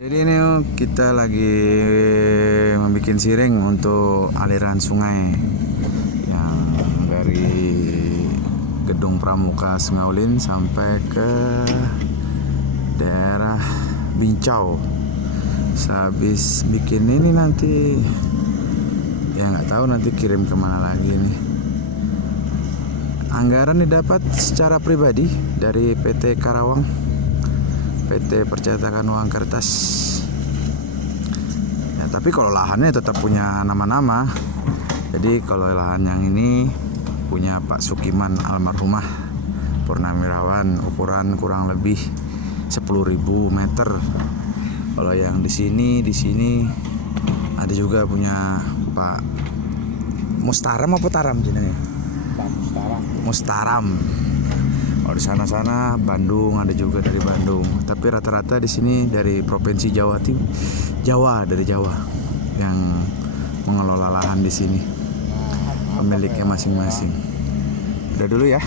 Jadi ini kita lagi membuat siring untuk aliran sungai yang dari Gedung Pramuka Sungaulin sampai ke daerah Bincau. Sehabis bikin ini nanti ya nggak tahu nanti kirim kemana lagi nih. Anggaran didapat secara pribadi dari PT Karawang, PT Percetakan Uang Kertas. Ya, tapi kalau lahannya tetap punya nama-nama. Jadi kalau lahan yang ini punya Pak Sukiman almarhumah Purnamirawan, ukuran kurang lebih 10.000 meter. Kalau yang di sini ada juga punya Pak Mustaram apa Taram jenenge? Mustaram. Kalau di sana Bandung, ada juga dari Bandung. Tapi rata-rata di sini dari provinsi Jawa Timur, dari Jawa yang mengelola lahan di sini. Pemiliknya masing-masing. Udah dulu ya.